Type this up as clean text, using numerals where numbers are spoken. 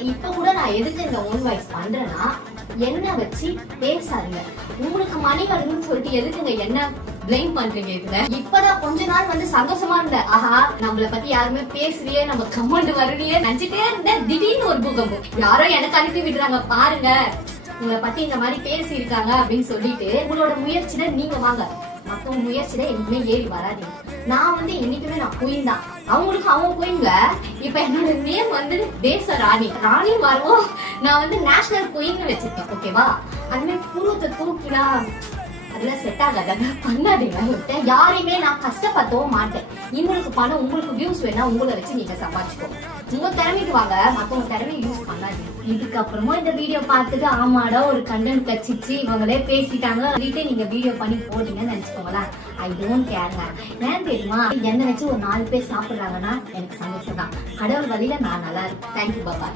இப்ப கூட நான் எதுக்கு இந்த ஓன் வாய்ஸ் பண்றேன்னா, என்ன வச்சு பேசாதீங்க. உங்களுக்கு மணி வருதுன்னு சொல்லிட்டு எதுக்குங்க என்ன பிளேம் பண்றீங்க இதுல? இப்பதான் கொஞ்ச நாள் வந்து சந்தோஷமா இருந்தேன். ஆஹா, நம்மள பத்தி யாருமே பேசலையே, நம்ம கமெண்ட் வரலையே நினைச்சிட்டே இருந்தேன். திடீர்னு ஒரு பூகம்பம். யாரோ எனக்கு அனுப்பி விடுறாங்க பாருங்க, உங்களை பத்தி இந்த மாதிரி பேசி இருக்காங்க அப்படின்னு சொல்லிட்டு உங்களோட முயற்சியில நீங்க வாங்க. மத்தவங்க முயற்சியில எதுவுமே ஏறி வராதீங்க. நான் வந்து என்னைக்குமே நான் குயின் தான், அவங்களுக்கு அவங்க குயின்ங்க. இப்ப என்னோட நேம் வந்து தேச ராணி ராணி வருவோம். நான் வந்து நேஷனல் குயின் வச்சிருக்கேன், ஓகேவா? அதுமே புருவத்தை தூக்கிலாம் அதெல்லாம் செட் ஆகாதாங்க, பண்ணாதீங்க. யாரையுமே நான் கஷ்டப்படுத்தவும் மாட்டேன். உங்களுக்கு பணம், உங்களுக்கு வியூஸ் வேணா உங்களை வச்சு நீங்க சம்பாதிச்சுக்கோங்க. உங்க திறமைக்கு வாங்க, மத்தவங்க திறமையை யூஸ் பண்ணாதீங்க. இதுக்கப்புறமா இந்த வீடியோ பார்த்துட்டு ஆமாடா ஒரு கண்டென்ட் கட்சிச்சு இவங்களே பேசிட்டாங்க சொல்லிட்டு நீங்க வீடியோ பண்ணி போட்டீங்கன்னு நினைச்சுக்கோங்களேன். I don't கேர்ங்க. ஏன் தெரியுமா, என்ன வச்சு ஒரு 4 பேர் சாப்பிடுறாங்கன்னா எனக்கு சந்தோஷம் தான். கடவுள் வழியில நான் நல்லா இருக்கேன். தேங்க்யூ பாபா.